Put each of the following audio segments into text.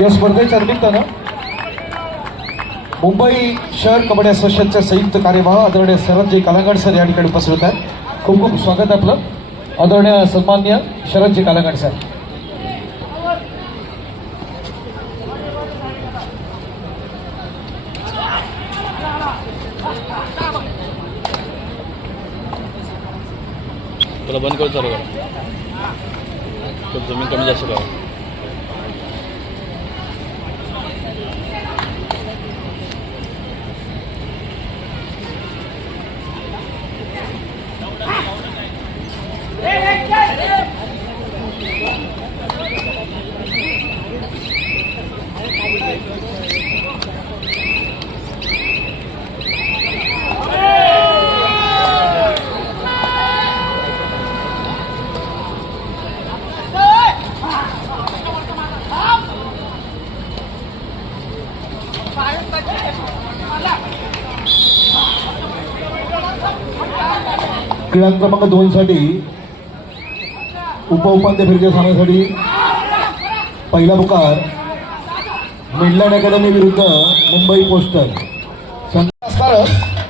या स्पर्धेच्या निमित्तानं मुंबई शहर कबड्डी असोसिएशनचे संयुक्त कार्यवाह आदरणीय शरदजी कालांगड सर या ठिकाणी उपस्थित आहेत। खूप खूप स्वागत आपलं आदरणीय सन्माननीय शरदजी कालांगड सर। तुला बंद करून चालू करा, जमीन कमी जास्त करा। क्रीडा क्रमांक 2 साठी उपउपांत्य फेरीच्या सामन्यासाठी पहिला पुकार मिडलँड अकॅडमी विरुद्ध मुंबई पोस्टर असणारं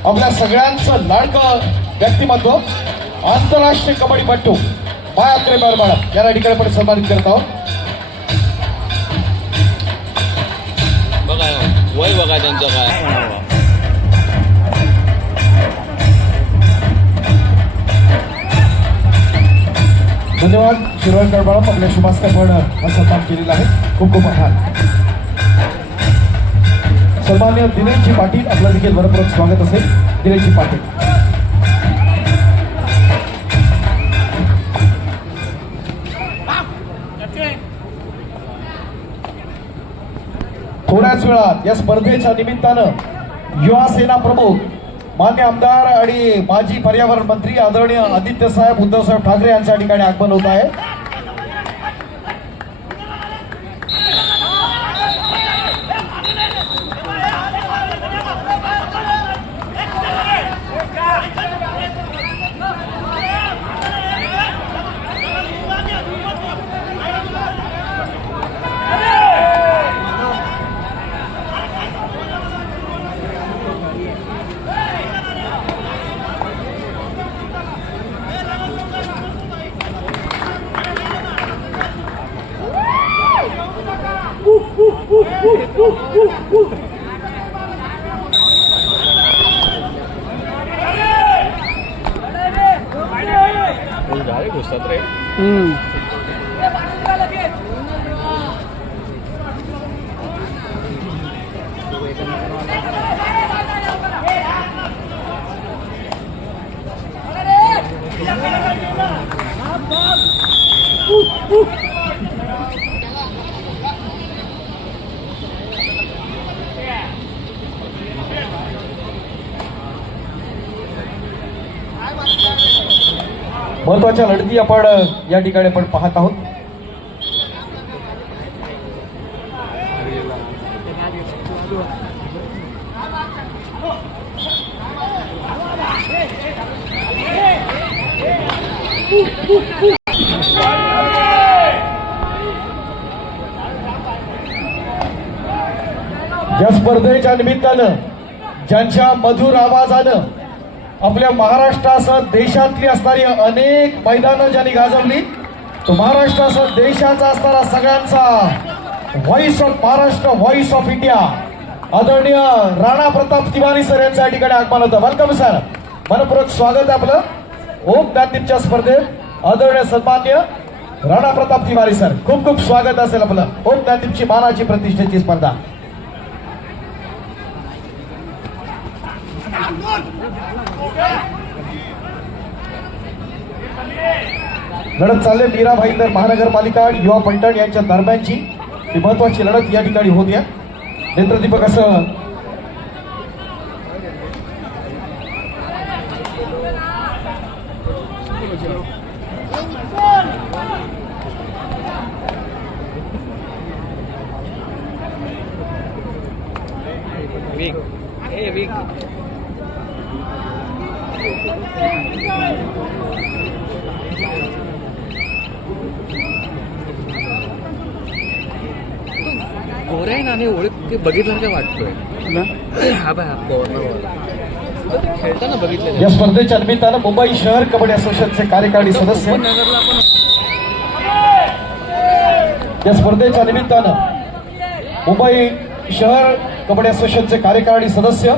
आपल्या सगळ्यांचं लाडकं व्यक्तिमत्व आंतरराष्ट्रीय कबड्डीपटू मायात्रे बरमाळा या ठिकाणी आपण सन्मानित करत आहोत। बघा वय बघा त्यांचं काय। धन्यवाद शिरोडकर मॅडम, आपल्या शुभास्तापण हा सन्मान केलेला आहे। खूप खूप आभार। सन्मान्य दिनेशजी पाटील आपलं देखील मनपूर्वक स्वागत असेल। दिनेशजी पाटील थोड्याच वेळात या स्पर्धेच्या निमित्तानं युवा सेना प्रमुख मान्य आमदार आणि माजी पर्यावरण मंत्री आदरणीय आदित्य साहेब उद्धव साहेब ठाकरे यांच्या ठिकाणी आगमन होत आहे। डायरेक्ट घुसतात रे। महत्वाच्या लढती आपण या ठिकाणी आपण पाहत आहोत। या स्पर्धेच्या निमित्तानं ज्यांच्या मधुर आवाजानं आपल्या महाराष्ट्रासह देशातली असणारी अनेक मैदानं ज्यांनी गाजवली, तो महाराष्ट्रासह देशाचा असणारा सगळ्यांचा voice of Maharashtra, voice of India आदरणीय राणा प्रताप तिवारी सर यांचं या ठिकाणी आगमन होतं. वेलकम सर, मनपूर्वक स्वागत आहे आपलं ओम ज्ञानदीपच्या स्पर्धेत. आदरणीय सन्मान्य राणा प्रताप तिवारी सर, खूप खूप स्वागत असेल आपलं ओम ज्ञानदीपची मानाची प्रतिष्ठेची स्पर्धा. लढत चालले मीराभाई तर महानगरपालिका आणि युवा पैठण यांच्या दरम्यानची ही महत्वाची लढत या ठिकाणी होती आहे. नेत्रदीपक असं गोरे आणि ओळख ते बघितलं काय वाटतोय. हा बाय खेळताना बघितलं. या स्पर्धेच्या निमित्तानं मुंबई शहर कबड्डी असोसिएशनचे कार्यकारी सदस्य, नगरला पण या स्पर्धेच्या निमित्तानं मुंबई शहर कबड्डी असोसिएशनचे कार्यकारी सदस्य,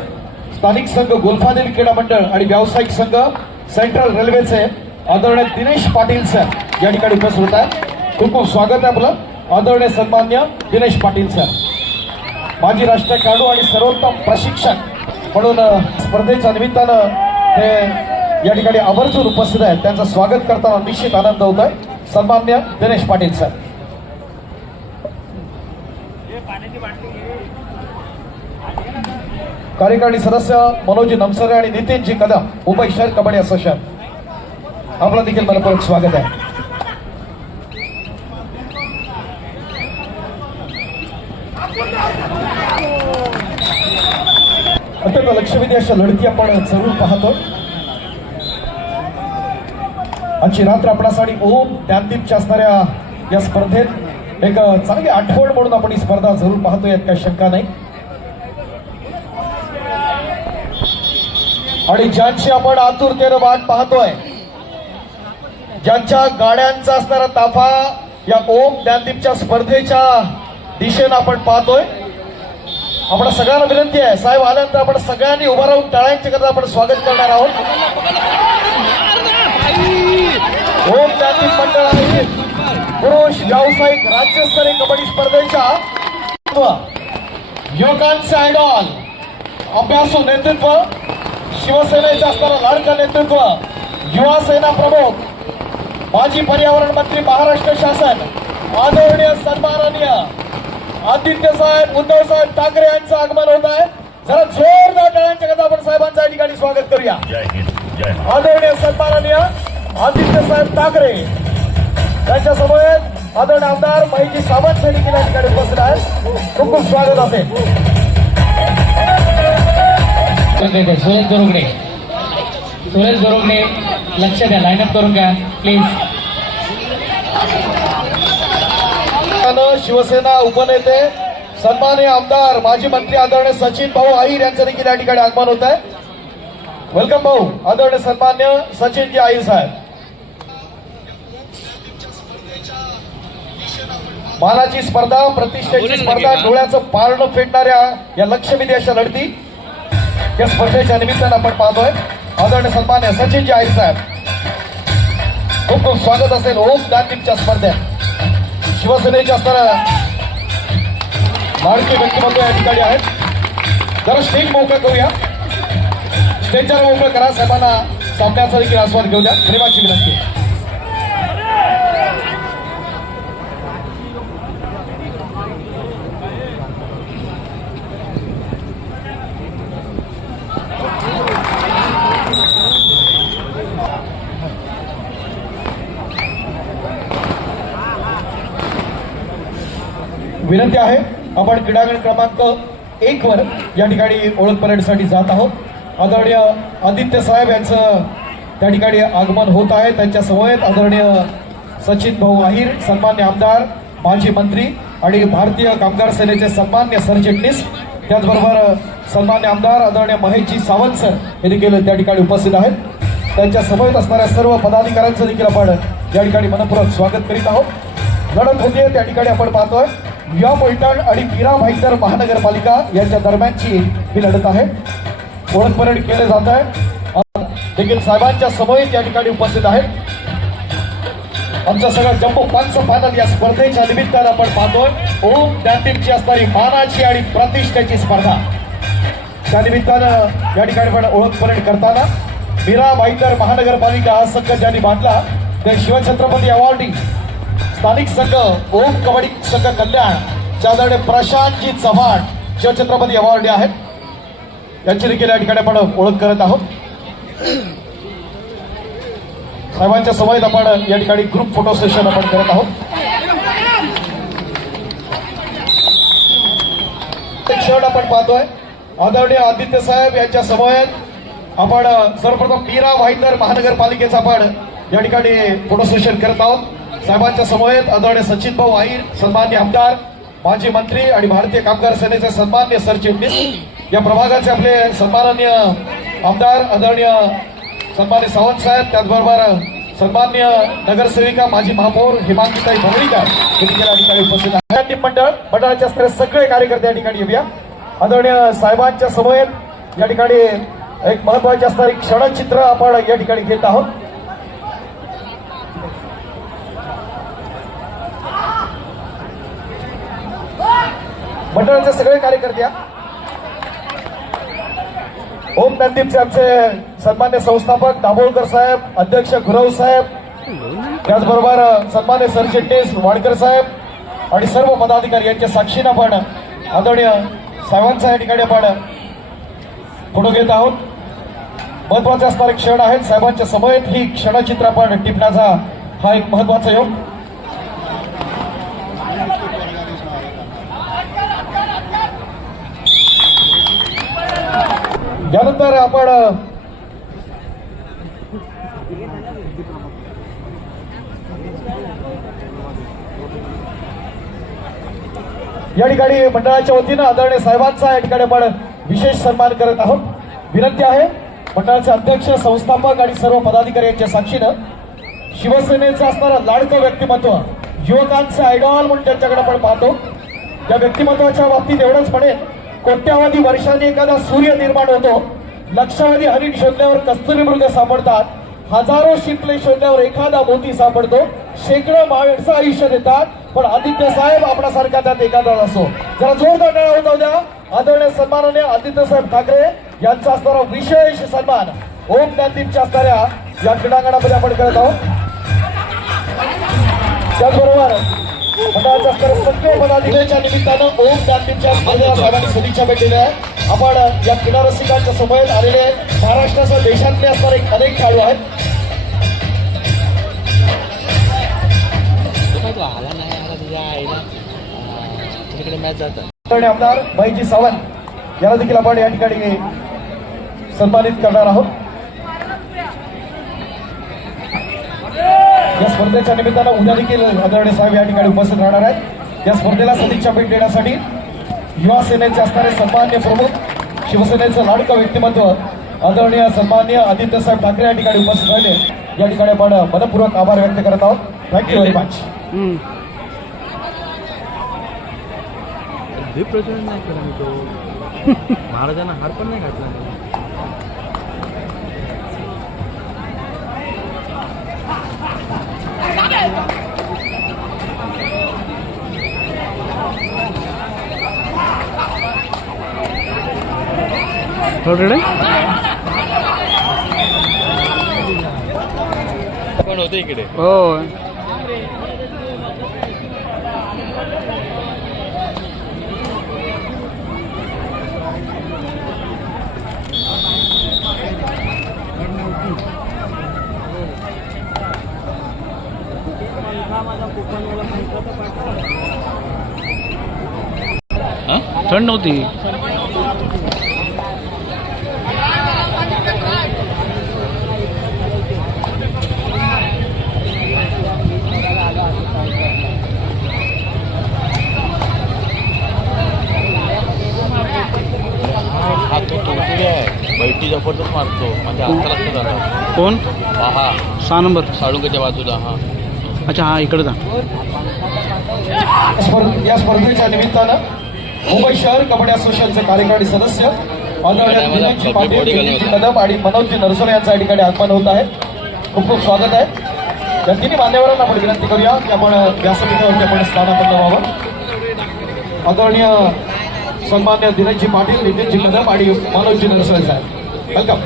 स्थानिक संघ गोल्फादेवी क्रीडा मंडळ आणि व्यावसायिक संघ सेंट्रल रेल्वेचे आदरणीय दिनेश पाटील सर या ठिकाणी उपस्थित होत आहेत. खूप खूप स्वागत आहे आपलं आदरणीय सन्मान्य दिनेश पाटील सर. माजी राष्ट्रीय खेळाडू आणि सर्वोत्तम प्रशिक्षक म्हणून स्पर्धेच्या निमित्तानं ते या ठिकाणी आवर्जून उपस्थित आहेत. त्यांचं स्वागत करताना निश्चित आनंद होत आहे. सन्मान्य दिनेश पाटील सर. कार्यकारिणी सदस्य मनोज नमसरे आणि नितीनजी कदम, मुंबई शहर कबड्डी असोसिएशन, आपलं देखील मनपूर्वक स्वागत आहे. अत्यंत लक्षवेधी अशा लढती आपण जरूर पाहतो. आजची रात्र आपल्यासाठी ओम ज्ञानदीपच्या असणाऱ्या या स्पर्धेत एक चांगली आठवण म्हणून आपण ही स्पर्धा जरूर पाहतो, यात काही शंका नाही. आणि ज्यांची आपण आतुरतेनं वाट पाहतोय, ज्यांच्या गाड्यांचा असणारा ताफा या ओम ज्ञानदीपच्या स्पर्धेच्या दिशेनं आपण पाहतोय, आपण सगळ्यांना विनंती आहे, साहेब आल्यानंतर आपण सगळ्यांनी उभा राहून टाळ्यांच्या करता आपण स्वागत करणार आहोत. ओम ज्ञानदीप मंडळ आयोजित पुरुष व्यावसायिक राज्यस्तरीय कबड्डी स्पर्धेच्या युवकांचे आयडॉल, अभ्यासू नेतृत्व, शिवसेनेचे असणारं लाडकं नेतृत्व, युवा सेना प्रमुख, माजी पर्यावरण मंत्री महाराष्ट्र शासन, आदरणीय सन्माननीय आदित्य साहेब उद्धव साहेब ठाकरे यांचं आगमन होत आहे. जरा जोरदार टाळ्यांच्या करता आपण साहेबांचं या ठिकाणी स्वागत करूया. आदरणीय सन्माननीय आदित्य साहेब ठाकरे त्यांच्यासमोर आदरणीय आमदार महेशजी सावंत हे देखील या ठिकाणी उपस्थित आहेत. खूप खूप स्वागत असेल. सुरेश गरुगडे लक्ष द्या, लाईनअप करून घ्या प्लीज. शिवसेना उपनेते सन्माननीय आमदार माजी मंत्री आदरणीय सचिन भाऊ आहिर यांचं देखील या ठिकाणी आगमन होत आहे. वेलकम भाऊ, आदरणीय सन्मान्य सचिनजी आहिर साहेब. मानाची स्पर्धा, प्रतिष्ठेची स्पर्धा, डोळ्याचं पारणं फेडणाऱ्या या लक्षवेधी अशा लढती या स्पर्धेच्या निमित्तानं आपण पाहतोय. आदरणीय सन्मान्य सचिनजी आहिर साहेब, खूप खूप स्वागत असेल ओम ज्ञानदीपच्या स्पर्धेत. शिवसेनेच्या असणाऱ्या लाडके व्यक्तिमत्व या ठिकाणी आहेत. जरा स्टेज मोकळं करूया, स्टेज जरा मोकळं करा. साहेबांना सामन्याचा देखील आस्वाद घेऊ द्या, प्रेमाची विनंती. विनंती आहे, आपण क्रीडांगण क्रमांक 1 वर या ठिकाणी ओळख परेडसाठी जात आहोत। आदरणीय आदित्य साहेब यांचं त्या ठिकाणी आगमन होत आहे। त्यांच्या समवेत आदरणीय सचिन भाऊ आहिर, सन्मान्य आमदार, माजी मंत्री आणि भारतीय कामगार सेनेचे सन्मान्य सरचिटणीस, त्याचबरोबर सन्मान्य आमदार आदरणीय महेशजी सावंत सर हे देखील त्या ठिकाणी उपस्थित आहेत। त्यांच्या समवेत असणाऱ्या सर्व पदाधिकाऱ्यांचं देखील आपण या ठिकाणी मनपूर्वक स्वागत करीत आहोत। लढत होते त्या ठिकाणी आपण पाहतोय या पैठण आणि मीरा भाईंदर महानगरपालिका यांच्या दरम्यानची ही लढत आहे। ओळख परेड केले जात आहे देखील साहेबांच्या समवेत या ठिकाणी उपस्थित आहेत। आमचा सगळा जम्बो 5 फायनल या स्पर्धेच्या निमित्तानं आपण पाहतोय ओम टीमची असणारी मानाची आणि प्रतिष्ठेची स्पर्धा। त्या निमित्तानं या ठिकाणी आपण ओळख परेड करताना मीरा भाईंदर महानगरपालिका हा संघ ज्यांनी बांधला ते शिवछत्रपती अवॉर्डी स्थानिक संघ ओम कबड्डी संघ कल्याण ज्याकडे प्रशांतजी चव्हाण शिवछत्रपती अवॉर्डी आहेत। यांची देखील या ठिकाणी आपण ओळख करत आहोत। साहेबांच्या समवेत आपण या ठिकाणी ग्रुप फोटो सेशन आपण करत आहोत। क्षण आपण पाहतोय आदरणीय आदित्य साहेब यांच्या समवेत आपण सर्वप्रथम मीरा भाईंदर महानगरपालिकेचा आपण या ठिकाणी फोटो सेशन करत आहोत। साहेबांच्या समवेत आदरणीय सचिन भाऊ आहिर, सन्मान्य आमदार, माजी मंत्री आणि भारतीय कामगार सेनेचे सन्मान्य सरचिटणीस, या प्रभागाचे आपले सन्माननीय आमदार आदरणीय सन्मान्य सावंत साहेब, त्याचबरोबर सन्मान्य नगरसेविका माजी महापौर हेमांगीताई भरळीकर हे देखील या ठिकाणी उपस्थित आहेत। मंडळाचे असणारे सगळे कार्यकर्ते या ठिकाणी येऊया। आदरणीय साहेबांच्या समवेत या ठिकाणी एक महत्वाची असणारी क्षणचित्र आपण या ठिकाणी घेत आहोत। मंडळाचे सगळे कार्यकर्ते ओम टीमचे आमचे सन्मान्य संस्थापक दाभोळकर साहेब, अध्यक्ष गुरव साहेब, त्याचबरोबर सन्मान्य सरचिटणीस वाडकर साहेब आणि सर्व पदाधिकारी यांच्या साक्षीनं आपण आदरणीय साहेबांचा या ठिकाणी आपण फोटो घेत आहोत। महत्वाचे असणारे क्षण आहेत साहेबांच्या समवेत ही क्षणचित्र आपण टिपण्याचा हा एक महत्वाचा योग। यानंतर आपण या ठिकाणी मंडळाच्या वतीनं आदरणीय साहेबांचा या ठिकाणी आपण विशेष सन्मान करत आहोत। विनंती आहे मंडळाचे अध्यक्ष, संस्थापक आणि सर्व पदाधिकारी यांच्या साक्षीनं शिवसेनेचं असणारं लाडकं व्यक्तिमत्व, युवकांचं आयडॉल म्हणून ज्यांच्याकडे आपण पाहतो, त्या व्यक्तिमत्वाच्या बाबतीत एवढंच म्हणेल, कोट्यावधी वर्षांनी एखादा सूर्य निर्माण होतो, लक्षावधी हरिण शोधल्यावर कस्तुरी मृग सापडतात, हजारो शिंपले शोधल्यावर एखादा मोती सापडतो, शेकडो माणसं आयुष्य देतात, पण आदित्य साहेब आपल्यासारखा त्यात एखादा असो। जरा जोरदार टाळ्या होता द्या आदरणीय सन्माननीय आदित्य साहेब ठाकरे यांचा असणारा विशेष सन्मान ओम टीमच्या असणाऱ्या या क्रीडांगणामध्ये आपण करत आहोत। त्याचबरोबर मंडळाच्या असणाऱ्या सगळे पदाधिकाऱ्यांच्या निमित्तानं ओम टीमच्या साहेबांनी सदिच्छा भेटलेल्या आहे। आपण या क्रीडा रसिकांच्या समवेत आलेले महाराष्ट्रासह देशातले असणारे अनेक खेळाडू आहेत। आमदार महेशजी सावंत याला देखील आपण या ठिकाणी सन्मानित करणार आहोत। या स्पर्धेच्या निमित्तानं उद्या देखील आदरणीय साहेब या ठिकाणी उपस्थित राहणार आहेत। या स्पर्धेला सदिच्छा भेट देण्यासाठी युवा सेनेचे असणारे सन्मान्य प्रमुख, शिवसेनेचं लाडकं व्यक्तिमत्व आदरणीय सन्मान्य आदित्य साहेब ठाकरे या ठिकाणी उपस्थित राहिले। या ठिकाणी आपण मनपूर्वक आभार व्यक्त करत आहोत। Thank you very much. प्रचंड नाही केला मी तो महाराजांना हार पण नाही घातला। पण होते इकडे हो थंड नव्हती। बैठी जबरदस्त मारतो माझ्या हाताला लक्षात आला. कोण? पहा 6 नंबर. साळुंकेच्या बाजूला. हा अच्छा, हा इकडे जा. या स्पर्धेच्या निमित्तानं मुंबई शहर कबड्डी असोसिएशनचे कार्यकारी सदस्य आदरणीय दिनेशजी पाटील, दिलीपजी कदम आणि मनोजजी नरसोळे यांचं या ठिकाणी आगमन होत आहे. खूप खूप स्वागत आहे. या तिन्ही मान्यवरांना आपण विनंती करूया की आपण व्यासपीठावरती आपण स्थानापन्न व्हावं. आदरणीय सन्मान्य दिनेशजी पाटील, नितीनजी कदम आणि मनोजजी नरसोळे साहेब, वेलकम.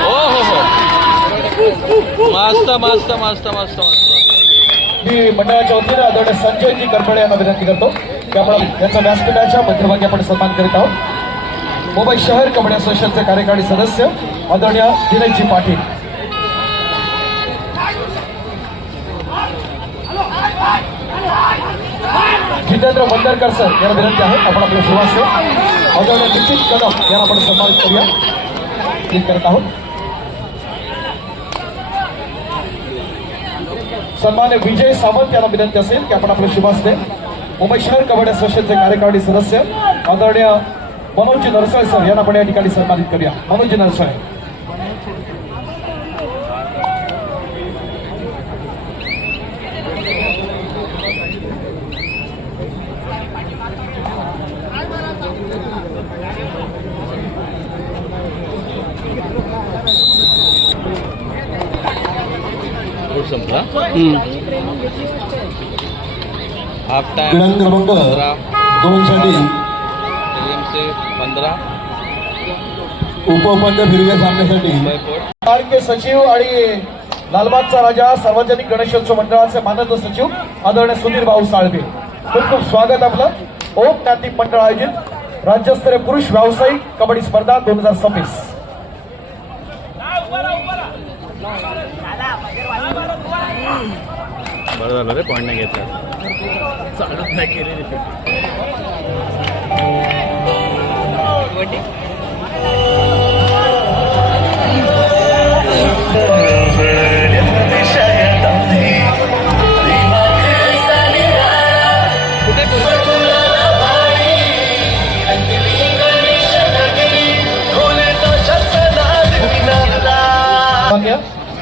हो हो हो मस्त मस्त मस्त मस्त मस्त. मी मंडळाच्या वतीने आदरणीय संजयजी करपडे यांना विनंती करतो की आपण यांचा व्यासपीठाच्या मध्यभागी आपण सन्मान करीत आहोत. मुंबई शहर कबड्डी असोसिएशनचे कार्यकारी सदस्य आदरणीय दिनेशजी पाटील. जितेंद्र बंदरकर सर यांना विनंती आहे आपण आपले सुवास्य आदरणीय नितीन कदम यांना आपण सन्मानित करूया. क्लिक करत आहोत. सन्मान्य विजय सावंत यांना विनंती असेल की आपण आपले शुभास्ते मुंबई शहर कबड्डी असोसिएशनचे कार्यकारी सदस्य आदरणीय मनोजजी नरसळे सर यांना आपण या ठिकाणी सन्मानित करूया. मनोजजी नरसळे. गोल संपला. हाफ टाइम क्रमांक 2 साठी से 15 उपउपांत्य फिरव्या सामन्यासाठी मुंबई पोर्ट. लाडके सचिव आणि लालबागचा राजा सार्वजनिक गणेशोत्सव मंडळाचे मानद सचिव आदरणीय सुधीर भाऊ साळवे, खूप खूप स्वागत आपलं. ओम ज्ञाती मंडळ आयोजित राज्यस्तरीय पुरुष व्यावसायिक कबड्डी स्पर्धा 2026. बरं झालं रे पॉईंट नाही घेतला. चालूच नाही केलेली.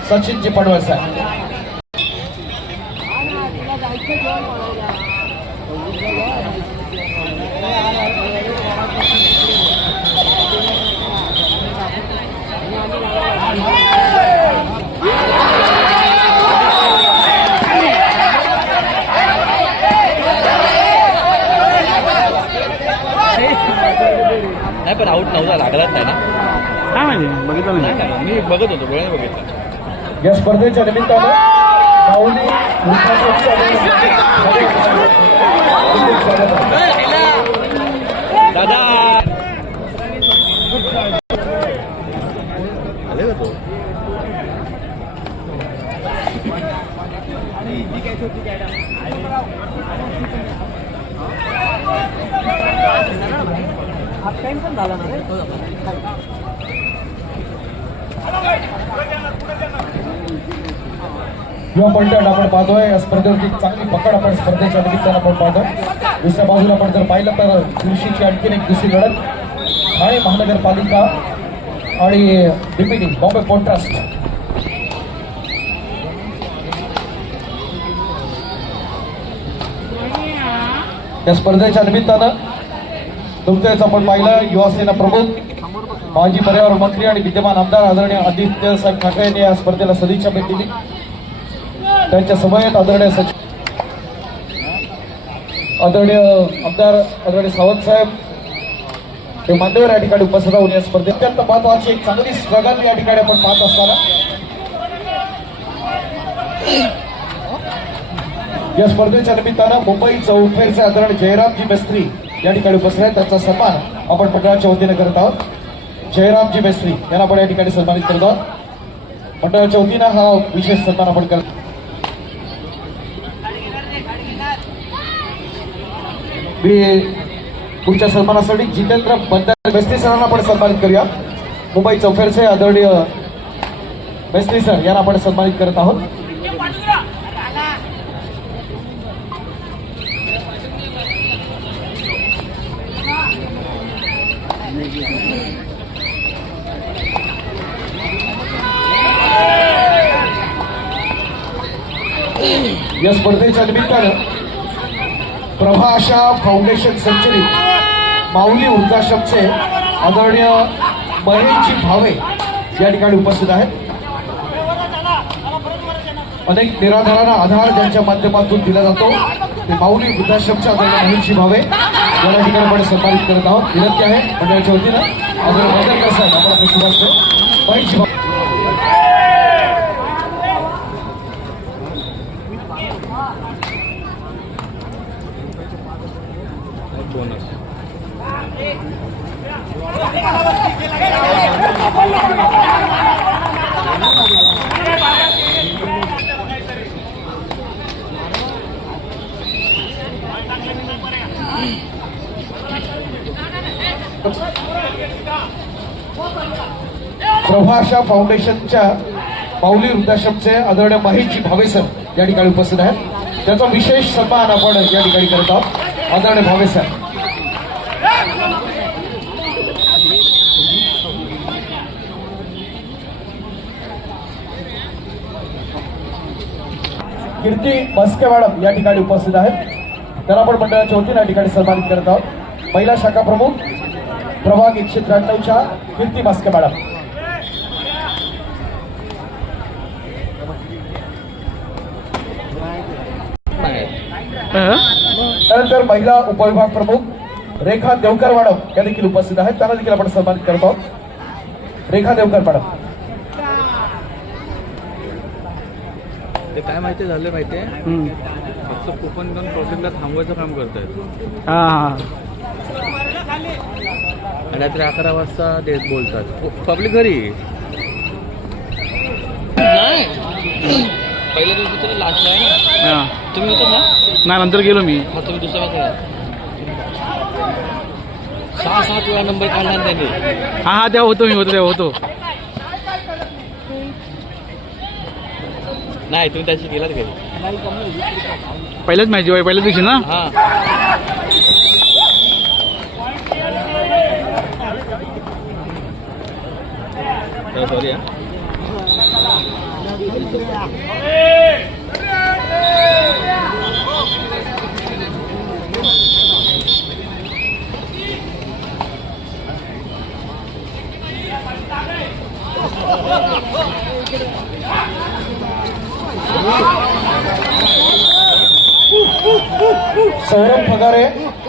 सचिनजी पडवळ साहेब. नाही पण आऊट नव्हता, लागलाच नाही ना. काय माहिती, बघितलं नाही. नाही, मी बघत होतो, डोळ्याने बघितलं. या स्पर्धेच्या निमित्तानं माऊली दादा आले का तो? युवा पंचायत आपण पाहतोय. या स्पर्धेवरती चांगली पकड आपण स्पर्धेच्या निमित्तानं आपण पाहतोय. दुसऱ्या बाजूला आपण जर पाहिलं तर दिवशीची आणखीन एक दुसरी लढत ठाणे महानगरपालिका आणि डीपीटी बॉम्बे पोर्ट ट्रस्ट. या स्पर्धेच्या निमित्तानं नुकतेच आपण पाहिलं युवासेना प्रमुख माजी पर्यावरण मंत्री आणि विद्यमान आमदार आदरणीय आदित्य साहेब ठाकरे यांनी या स्पर्धेला सदिच्छा भेट दिली. त्यांच्या समवेत आदरणीय सचिव आदरणीय आमदार आदरणीय सावंत साहेब हे मान्यवर या ठिकाणी उपस्थित राहून या स्पर्धेत अत्यंत महत्वाची एक चांगली स्ट्रगल या ठिकाणी आपण पाहत असताना या स्पर्धेच्या निमित्तानं मुंबई चौफेरचे आदरणीय जयरामजी मेस्त्री या ठिकाणी उपस्थित आहेत. त्यांचा सन्मान आपण मंडळाच्या वतीने करत आहोत. जयरामजी मेस्त्री यांना आपण या ठिकाणी सन्मानित करत आहोत. मंडळाच्या वतीनं हा विशेष सन्मान आपण करत. मी पुढच्या सन्मानासाठी जितेंद्र बंदर मेस्त्री सरांना आपण सन्मानित करूया. मुंबई चौफेरचे आदरणीय मेस्त्री सर यांना आपण सन्मानित करत आहोत. या स्पर्धेच्या निमित्तानं प्रभाषा फाउंडेशन संचलित माऊली वृद्धाश्रमचे आदरणीय महेशजी भावे या ठिकाणी उपस्थित आहेत. अनेक निराधारांना आधार ज्यांच्या माध्यमातून दिला जातो ते माऊली वृद्धाश्रमचे आदरणीय महेशजी भावे या ठिकाणी आपण सन्मानित करत आहोत. विनंती आहे मंडळाच्या वतीनं आदरणीय मदरकर साहेब आपण आपलं शुभास्ते महेशजी भावे. प्रभाषा फाउंडेशनच्या माऊली वृद्धाश्रमचे आदरणीय महेशजी भावे सर या ठिकाणी उपस्थित आहेत. त्याचा विशेष सन्मान आपण या ठिकाणी करत आहोत. आदरणीय भावे सर. कीर्ती मस्के मॅडम या ठिकाणी उपस्थित आहेत. त्याला आपण मंडळाच्या वतीने या ठिकाणी सन्मानित करत आहोत. महिला शाखा प्रमुख प्रभाग 193च्या कीर्ती मस्के मॅडम. त्यानंतर महिला उपविभाग प्रमुख रेखा देवकर मॅडम या देखील उपस्थित आहेत. त्यांना देखील आपण सन्मानित करत आहोत. रेखा देवकर मॅडम. ते काय माहिती झालं माहितीये, फक्त कुपन घेऊन प्रोसेसला थांबवायचं काम करतायत. हां आणि रात्री 11 वाजता देत बोलतात पब्लिक घरी. नाही पहिल्या दिवशी तरी लास्ट आहे ना. हां तुम्ही होता ना? नाही नंतर गेलो मी. मग तुम्ही दुसऱ्या वाजता 6-7 वेळा नंबर काढला ना त्यांनी. हां तेव्हा होतो मी तेव्हा होतो. नाही तुम्ही त्याची गेलात घरी. पहिल्याच मॅच पहिल्याच दिवशी ना. हां सॉरी सौरभ पगारे,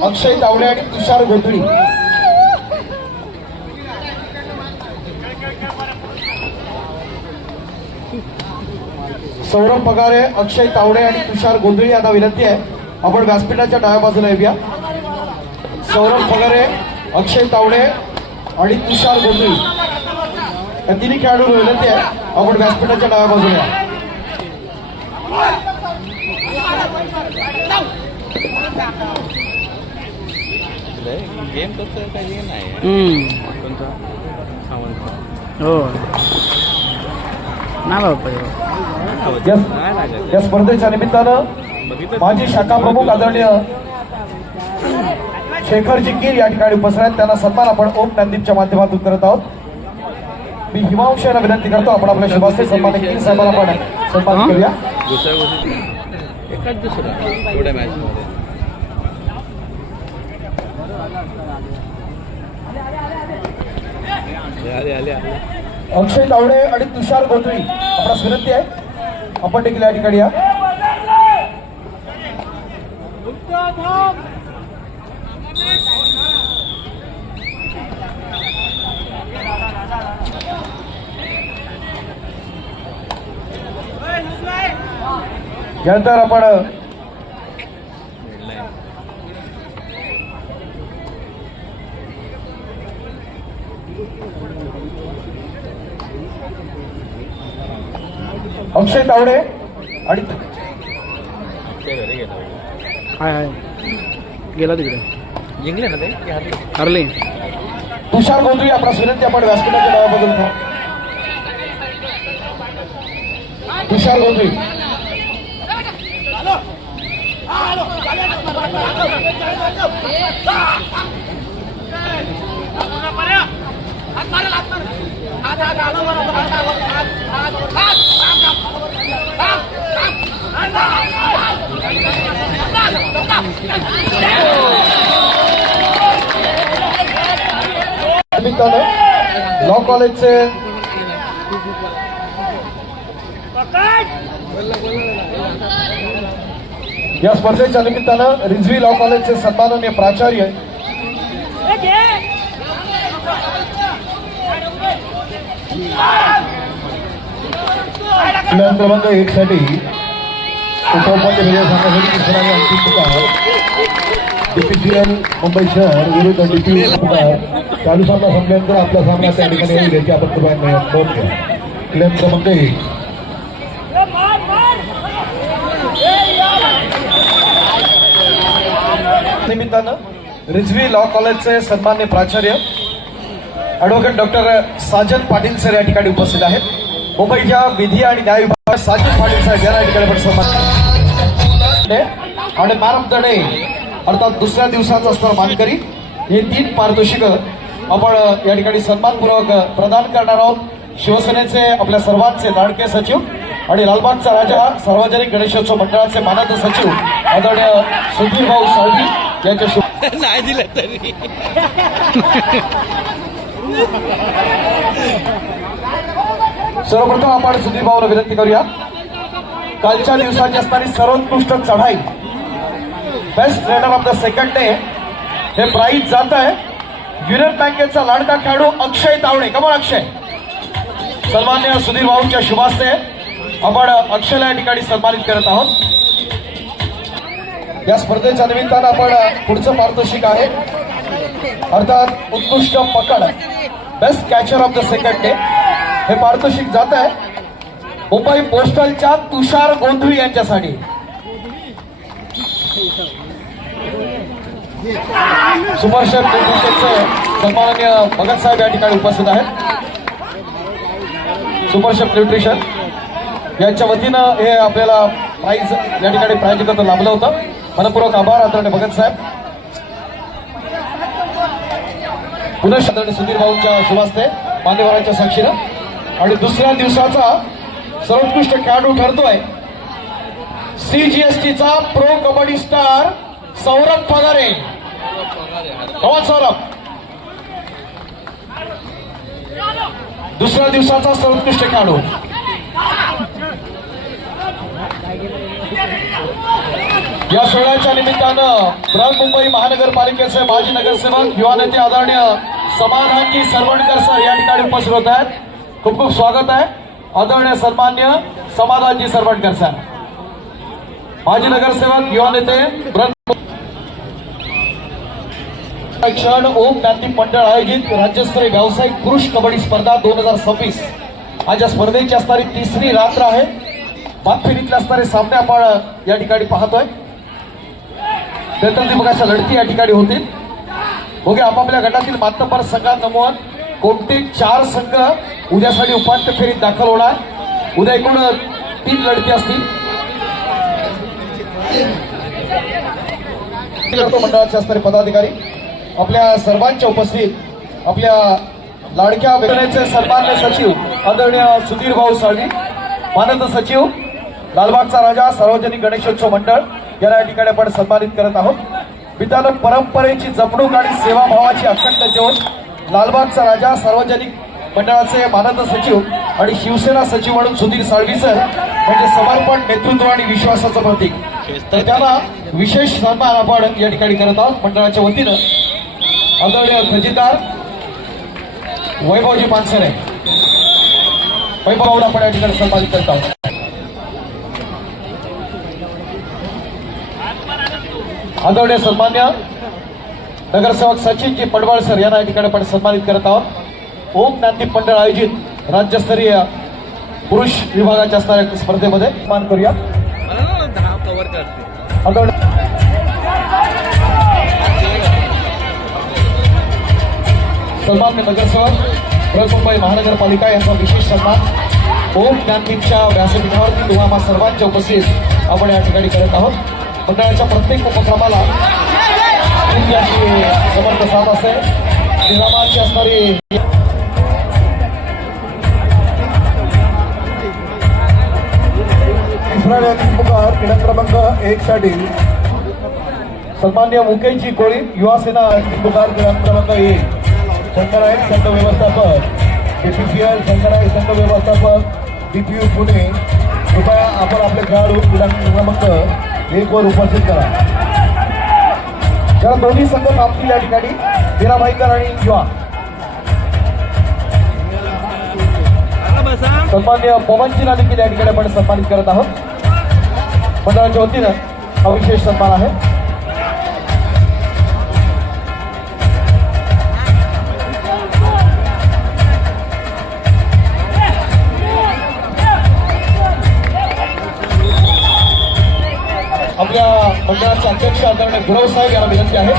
अक्षय तावडे आणि तुषार गोंधळी. सौरभ पगारे, अक्षय तावडे आणि तुषार गोंधळी यांना विनंती आहे आपण व्यासपीठाच्या डाव्या बाजूला येऊया. सौरभ पगारे, अक्षय तावडे आणि तुषार गोंधळी या तिन्ही खेळाडूंना विनंती आहे आपण व्यासपीठाच्या डाव्या बाजूला या. गेम तसं काही नाही. कोणता हो नाही बाबा. या स्पर्धेच्या निमित्तानं माजी शाखा प्रमुख आदरणीय शेखरजी गिर या ठिकाणी उपस्थित आहेत. त्यांना सन्मान आपण ओम ज्ञानदीपच्या माध्यमातून करत आहोत. मी हिमांशू यांना विनंती करतो आपण आपल्या शुभास्ते सन्मान गिर साहेबांना आपण सन्मान करूया. दुसऱ्या गोष्टी एकाच दुसरा एवढ्या मॅच मध्ये. आले अक्षय तावडे आणि तुषार गोंधळी आपणास विनंती आहे आपण देखील या ठिकाणी या. यानंतर आपण अक्षय तावडे आणि घरी गेला. हाय गेला तिकडे. जिंकले ना ते हरले. तुषार गोंधळी आपणास विनंती आपण व्यासपीठाच्या डाव्याबद्दल घ्या. तुषार गोंधळी. निमित्तानं लॉ कॉलेजचे या स्पर्धेच्या निमित्तानं रिझवी लॉ कॉलेजचे सन्माननीय प्राचार्य क्रमांक 1 साठी उपउपाध्याय विजय संघासाठी दुसऱ्या अंतिम पुकार DPCL मुंबई शहर विरुद्ध DP पुकार चालू सामना संपल्यानंतर आपला सामना त्या ठिकाणी येईल याची आपण तुम्हाला नोंद घ्या. क्लेम क्रमांक 1 निमित्तानं रिझवी लॉ कॉलेजचे सन्मान्य प्राचार्य advocate doctor Sajan Patil sir या ठिकाणी उपस्थित आहेत. मुंबईच्या विधी आणि न्याय विभागात साजन पाटील साहेब या ठिकाणी पण सन्मान आणि मॅन ऑफ द डे अर्थात दुसऱ्या दिवसाचा असणार मानकरी हे 3 पारितोषिक आपण या ठिकाणी सन्मानपूर्वक प्रदान करणार आहोत. शिवसेनेचे आपल्या सर्वांचे लाडके सचिव आणि लालबागचा राजा सार्वजनिक गणेशोत्सव मंडळाचे मानद सचिव आदरणीय सुधीर भाऊ साळवी यांच्या शुभ नाही दिलं तरी सर्वप्रथम आपण सुधीर भाऊला विनंती करूया. कालच्या दिवसाची असणारी सर्वोत्कृष्ट चढाई best trader of the second day हे प्राइज जात आहे युनियन बँकेचा लाडका खेळाडू अक्षय तावडे. कमळ अक्षय सन्मान्य सुधीर भाऊंच्या शुभास्ते आपण अक्षयला या ठिकाणी सन्मानित करत आहोत. या स्पर्धेच्या निमित्तानं आपण पुढचं पारितोषिक आहे अर्थात उत्कृष्ट पकड best catcher of the second day हे पारितोषिक जात आहे मुंबई पोस्टलच्या तुषार गोंधळी यांच्यासाठी. सुपर शेफ न्यूट्रिशनचे सन्माननीय भगत साहेब या ठिकाणी उपस्थित आहेत. सुपर शेफ न्यूट्रिशन यांच्या वतीनं हे आपल्याला प्राइज या ठिकाणी प्रायोजकत्व लाभलं होतं. मनपूर्वक आभार आदरणीय भगत साहेब. पुन्हा आदरणीय सुधीर भाऊंच्या शुभास्ते मान्यवरांच्या साक्षीनं आणि दुसऱ्या दिवसाचा सर्वोत्कृष्ट खेळाडू ठरतोय CGSTचा प्रो कबड्डी स्टार सौरभ पगारे. कौन सौरभ दुसऱ्या दिवसाचा सर्वोत्कृष्ट खेळाडू. या सोहळ्याच्या निमित्तानं बृहन्मुंबई महानगरपालिकेचे माजी नगरसेवक युवा नेते आदरणीय समाधानजी सरवणकर सर या ठिकाणी उपस्थित होत आहेत. खूप खूप स्वागत आहे आदरणीय सन्मान्य समाधानजी सरवणकर सर. माजी नगरसेवक युवा नेते क्षण ओम क्रांती मंडळ आयोजित राज्यस्तरीय व्यावसायिक पुरुष कबड्डी स्पर्धा 2026 आज या स्पर्धेची असणारी 3री रात्र आहे. भातफेरीतले असणारे सामने आपण या ठिकाणी पाहतोय. दिपकाच्या लढती या ठिकाणी होतील. बघूया आपापल्या गटातील मातब्बर संघात नमवून कोणते 4 संघ उद्यासाठी उपांत्य फेरीत दाखल होणार. उद्या एकूण 3 लढती असतील. मंडळाचे असणारे पदाधिकारी आपल्या सर्वांच्या उपस्थित आपल्या लाडक्या वेतनेचे सन्मान्य सचिव आदरणीय सुधीर भाऊ साळवी, मानद सचिव लालबागचा राजा सार्वजनिक गणेशोत्सव मंडळ यांना या ठिकाणी आपण सन्मानित करत आहोत. मित्रांनो, परंपरेची जपणूक आणि सेवाभावाची अखंड ज्योत लालबागचा राजा सार्वजनिक मंडळाचे मानद सचिव आणि शिवसेना सचिव म्हणून सुधीर साळवी सर म्हणजे समर्पण, नेतृत्व आणि विश्वासाचं प्रतीक. तर त्यांना विशेष सन्मान आपण या ठिकाणी करत आहोत. मंडळाच्या वतीनं आदरणीय खजिनदार वैभवजी पानसरे वैभव आपण या ठिकाणी सन्मानित करत आहोत. आदरणीय सन्मान्य नगरसेवक सचिनजी पडवळ सर यांना या ठिकाणी आपण सन्मानित करत आहोत. ओम क्रांती मंडळ आयोजित राज्यस्तरीय पुरुष विभागाच्या असणाऱ्या स्पर्धेमध्ये सन्मान करूया. सन्मान्य नगरसेवक बृहन्मुंबई महानगरपालिका यांचा विशेष सन्मान ओम क्रांतीच्या व्यासपीठावरती तुम्हा सर्वांच्या उपस्थित आपण या ठिकाणी करत आहोत. मंडळाच्या प्रत्येक उपक्रमाला समर्थ साथ असेल. श्रीरामाची असणारी दुसरा नैतिक पुकार क्रीडा क्रमांक 1 साठी सन्मान्य मुकेशजी कोळी युवा सेना पुकार क्रीडा क्रमांक 1 संघनायक संघ व्यवस्थापक बीपीसीएल संघनायक संघ व्यवस्थापक डीपीयू पुणे कृपया आपण आपले खेळाडू क्रीडा क्रमांक 1 वर उपस्थित करा. ज्या दोन्ही संघ थांबतील या ठिकाणी मीरा भाईकर आणि युवा सन्मान्य पवनजी नालिक या ठिकाणी आपण सन्मानित करत आहोत. मंडळाच्या वतीनं हा विशेष सन्मान आहे. आपल्या मंडळाचे अध्यक्ष आदरणीय गुरव साहेब यांना विनंती आहे.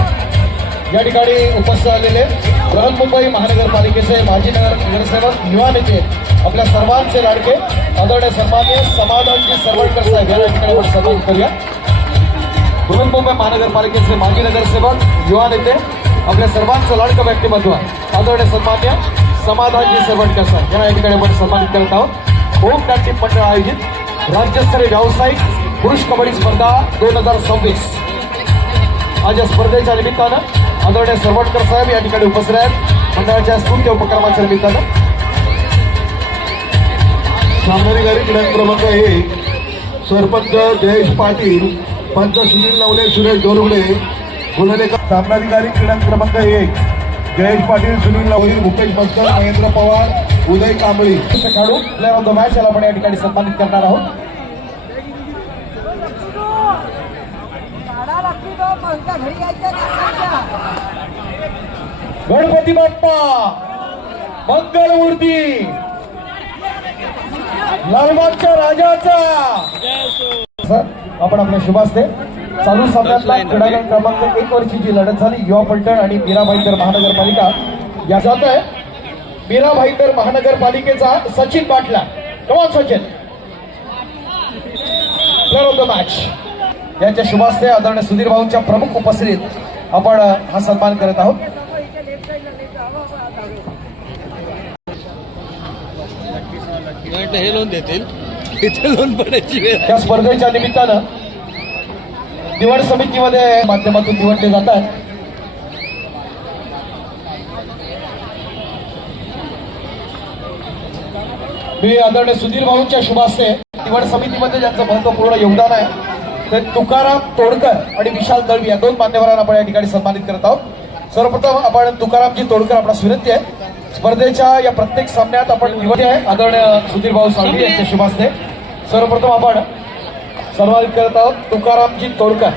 या ठिकाणी उपस्थित आलेले बृहन्मुंबई महानगरपालिकेचे माजी नगरसेवक युवा नेते आपल्या सर्वांचे लाडके आदरणीय सन्माननीय समाधानजी सरवडकर साहेब या ठिकाणी आपण सन्मानित करूया. बृहन्मुंबई महानगरपालिकेचे माजी नगरसेवक युवा नेते आपल्या सर्वांचं लाडकं व्यक्तिमत्व आदरणीय सन्मान्य समाधानजी सरवडकर साहेब यांना या ठिकाणी आपण सन्मानित करत आहोत. ओम नाट्य मंडळ आयोजित राज्यस्तरीय व्यावसायिक पुरुष कबड्डी स्पर्धा 2026 आज या स्पर्धेच्या निमित्तानं आदरणीय सरवडकर साहेब या ठिकाणी उपस्थित आहेत. मंडळाच्या स्तुत्य उपक्रमाच्या निमित्तानं सामनाधिकारी क्रीडा क्रमांक 1 सरपंच जयेश पाटील, पंच सुनील नवले, सुरेश दोरगडे, गुणलेखा. सामनाधिकारी क्रीडा क्रमांक 1 जयेश पाटील, सुनील नवले, मुकेश बस्कर, महेंद्र पवार, उदय कांबळी. खेळाडू प्लेअर ऑफ द मॅच याला आपण या ठिकाणी सन्मानित करणार आहोत. गणपती बाप्पा मंगलमूर्ती लालबागच्या राजाचा सर आपण आपल्या शुभास्ते चालू सामन्यातला क्रीडांगण क्रमांक 1 वरची जी लढत झाली युवा पलटण आणि मीरा भाईंदर महानगरपालिका या जात आहे. मीरा भाईंदर महानगरपालिकेचा सचिन बाटला. कमान Sachin player of the match यांच्या शुभास्ते आदरणीय सुधीर भाऊंच्या प्रमुख उपस्थितीत आपण हा सन्मान करत आहोत. हे लोन देतील इथे लोन पडायची वेळ. या स्पर्धेच्या निमित्तानं निवड समितीमध्ये माध्यमातून निवडले जातात. मी आदरणीय सुधीर भाऊंच्या शुभास्ते निवड समितीमध्ये ज्यांचं महत्वपूर्ण योगदान आहे ते तुकाराम तोडकर आणि विशाल दळवी या 2 मान्यवरांना आपण या ठिकाणी सन्मानित करत आहोत. सर्वप्रथम आपण तुकारामजी तोडकर आपणास विनंती आहे स्पर्धेच्या या प्रत्येक सामन्यात आपण निवडले आहे आदरणीय सुधीर भाऊ साळवी यांच्या शुभास्ते सर्वप्रथम आपण सन्मानित करत आहोत तुकारामजी तोडकर.